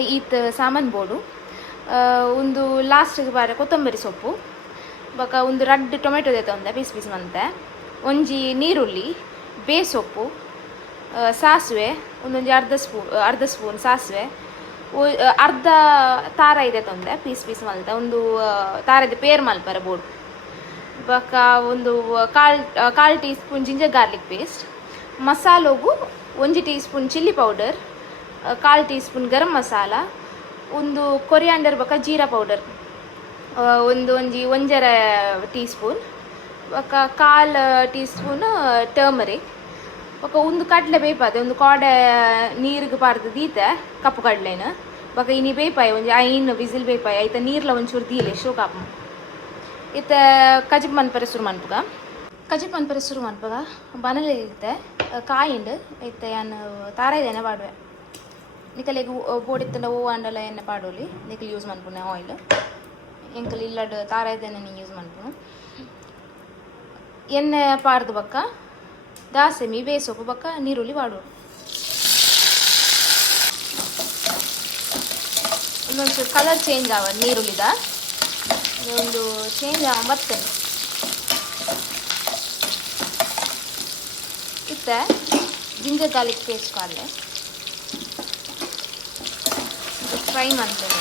ಬಾರೆ ಈತ್ ಸಾಮಾನು ಬೋಡು ಒಂದು ಲಾಸ್ಟ್ಗೆ ಬಾರೆ ಕೊತ್ತಂಬರಿ ಸೊಪ್ಪು ಬೊಕ ಒಂದು ರಡ್ಡ್ ಟೊಮೆಟೊ ದೆತೊಂದೆ ಪೀಸ್ ಪೀಸ್ ಮಂತೆ ಒಂಜಿ ನೀರುಳ್ಳಿ ಬೇಸೊಪ್ಪು ಸಾಸಿವೆ ಒಂದೊಂಜಿ ಅರ್ಧ ಸ್ಪೂನ್ ಸಾಸಿವೆ ಅರ್ಧ ತಾರಾಯಿ ದೆತೊಂದೆ ಪೀಸ್ ಪೀಸ್ ಮಲ್ತೆ ಒಂದು ತಾರಾಯ್ದ ಪೇರ್ ಮಲ್ಪರೆ ಬೋಡು ಬೊಕ ಒಂದು ಕಾಲ್ teaspoon ginger garlic paste ಮಸಾಲೋಗು 1 ಟೀ ಸ್ಪೂನ್ ಚಿಲ್ಲಿ ಪೌಡರ್ ಕಾಲ್ ಟೀ ಸ್ಪೂನ್ ಗರಂ ಮಸಾಲ ಒಂದು ಕೊರಿಯಾಂಡರ್ ಬೊಕ ಜೀರಾ ಪೌಡರ್ ಒಂಜರ ಟೀ ಸ್ಪೂನ್ ಬೊಕ ಕಾಲ್ ಟೀ ಸ್ಪೂನ್ ಟರ್ಮರಿಕ್ ಬೊಕ ಒಂದು ಕಡ್ಲೆ ಬೇಯ್ಪದೆ ಒಂದು ಕೋಡೆ ನೀರಿಗೆ ಪಾರ್ದು ದೀತೆ ಕಪ್ಪು ಕಡ್ಲೆನ ಬೊಕ ಇನಿ ಬೇಯ್ಪಾಯಿ ಒಂಜಿ 5 ವಿಸಿಲ್ ಬೇಯ್ಪಾಯಿ ಐತ ನೀರ್ಲ ಒಂಚೂರು ದೀಲೆ ಶೋ ಕಾಪು ಇತ್ತೆ ಕಜಿಪ್ ಮನ್ಪರೆ ಶುರು ಮನ್ಪಗ ಬನಲೆ ಇತ್ತೆ ಕಾಯಿಂಡು ಇತ್ತೆ ಯಾನು ತಾರಾಯ್ದೇನೆ ಪಾಡುವೆ ನಿಕಲಿಗೆ ಬೋಡಿತ್ತಂಡ ಹೂವು ಅಂಡಲ ಎಣ್ಣೆ ಪಾಡೋಲಿ ನಿಕಲ್ ಯೂಸ್ ಮನ್ಪುನೆ ಆಯಿಲ್ ಎಂಕಲ್ ಇಲ್ಲಡ್ ತಾರಾಯ್ದೇನೆ ಯೂಸ್ ಮನ್ಪುನು ಎಣ್ಣೆ ಪಾಡ್ದು ಬಕ್ಕ ದಾಸೆಮಿ ಬೇಸೊಪ್ಪು ಬಕ್ಕ ನೀರುಳ್ಳಿ ಪಾಡೋಡು ಒಂದೊಂಚೂರು ಕಲರ್ ಚೇಂಜ್ ಆವ ನೀರುಳ್ಳಿದ ಒಂದು ಚೇಂಜ್ ಆವ ಬರ್ತೇನೆ ಇತ್ತೆ ಜಿಂಜರ್ ಗಾರ್ಲಿಕ್ ಪೇಸ್ಟ್ ಕಾಲೆ ಫ್ರೈ ಮಾಡ್ತೇನೆ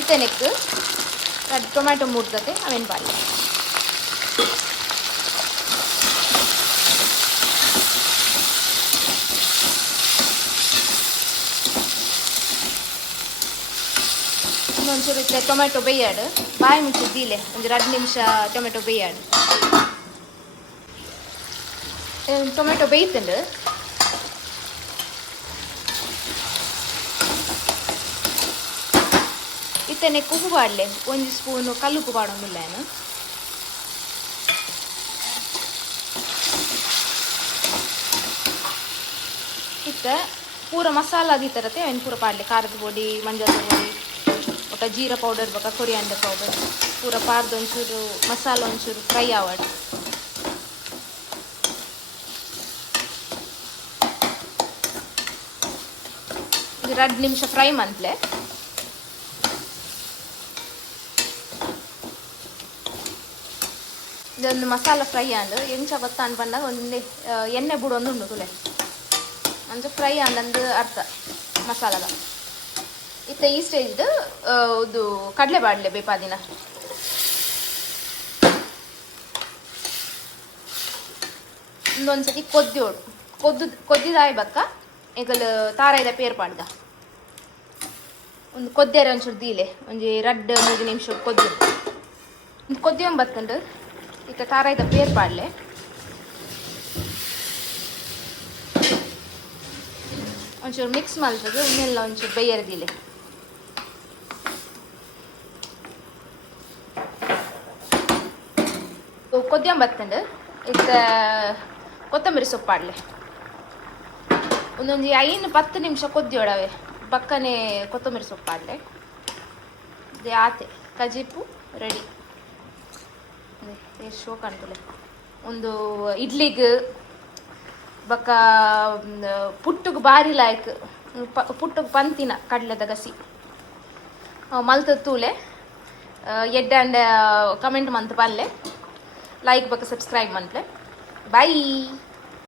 ಇತ್ತೆ ನೆಕ್ ಟೊಮ್ಯಾಟೊ ಮುಡ್ದತೆ ಅವೇನು ಪಾಡಿ ಒಂಚೂರು ಇತ್ತೆ ಟೊಮೆಟೊ ಬೇಯಾಡು ಬಾಯಿ ಮುಚ್ಚಿ ದೀಲೆ ಒಂದು 2 ನಿಮಿಷ ಟೊಮೆಟೊ ಬೇಯಾಡು ಟೊಮೆಟೊ ಬೇಯ್ತಂಡು ಇತ್ತನೆ ಉಪ್ಪು ಪಾಡಲೆ 1 ಸ್ಪೂನು ಕಲ್ಲುಪ್ಪು ಪಾಡೋದಿಲ್ಲ ಏನು ಇತ್ತ ಪೂರ ಮಸಾಲ ದೀತರತೆ ಅವನು ಪೂರ ಪಾಡಲೆ ಖಾರದ ಪುಡಿ ಮಂಜಳ ಪುಡಿ ಬೊಕ ಜೀರಾ ಪೌಡರ್ ಬೊಕ ಕೊರಿಯಾಂಡರ್ ಪೌಡರ್ ಪೂರ ಪಾರ್ದು ಒಂಚೂರು ಮಸಾಲ ಒಂಚೂರು ಫ್ರೈ ಆವಾಡು ಇದು 2 ನಿಮಿಷ ಫ್ರೈ ಮಂತ್ಲೆ ಇದೊಂದು ಮಸಾಲ ಫ್ರೈ ಆಂಡು ಎಂಚ ಬತ್ತ ಅನ್ಪಂಡಾಗ ಒಂದು ಎಣ್ಣೆ ಬುಡೊಂದು ಉಂಡು ತುಲೆ ಅಂಚ ಫ್ರೈ ಆಂಡಂದು ಅರ್ಥ ಮಸಾಲದ ಇತ್ತ ಈ ಸ್ಟೇಜ್ದು ಇದು ಕಡಲೆ ಬಾಡಲೆ ಬೇಪಾದಿನ ಒಂದೊಂದ್ಸತಿ ಕೊದ್ದಿದಾಯ್ ಬಕ್ಕ ಈಗಲು ತಾರಾಯ್ದ ಪೇರ್ ಪಾಡ್ದ ಒಂದು ಕೊದ್ದೆರ ಒಂಚೂರು ದೀಲೆ ಒಂಜಿ 2-3 ನಿಮಿಷ ಕೊದ್ದಿ ಬತ್ತಂಡು ಇತ್ತ ತಾರಾಯ್ದ ಪೇರ್ ಪಾಡ್ಲೆ ಒಂಚೂರು ಮಿಕ್ಸ್ ಮಲ್ತದು ಇನ್ನೆಲ್ಲ ಒಂಚೂರು ಬೇಯರ್ದಿಲೆ ಕೊದ್ದಿಯಂಬತ್ತಂಡು ಇತ್ತ ಕೊತ್ತಂಬರಿ ಸೊಪ್ಪಾಡ್ಲೆ ಒಂದೊಂದು 5-10 ನಿಮಿಷ ಕೊದ್ದಿಯೋಡವೆ ಪಕ್ಕನೆ ಕೊತ್ತಂಬರಿ ಸೊಪ್ಪಾಡ್ಲೆ ಇದು ಆತೆ ಕಜಿಪು ರೆಡಿ ಎಷ್ಟು ಶೋ ಕಾಣ್ತಲೆ ಒಂದು ಇಡ್ಲಿಗೆ ಬಕ್ಕ ಪುಟ್ಟುಗೆ ಬಾರಿ ಲಾಯ್ಕ್ ಪುಟ್ಟುಗೆ ಪಂತಿನ ಕಡ್ಲೆದ ಗಸಿ ಮಲ್ತದ ತೂಲೆ ಎಡ್ಡೆ ಅಂಡ ಕಮೆಂಟ್ ಮಂತ್ ಪಲ್ಲೆ ಲೈಕ್ ಬಕ್ಕ ಸಬ್ಸ್ಕ್ರೈಬ್ ಮಂತ್ಲೆ ಬಾಯ್.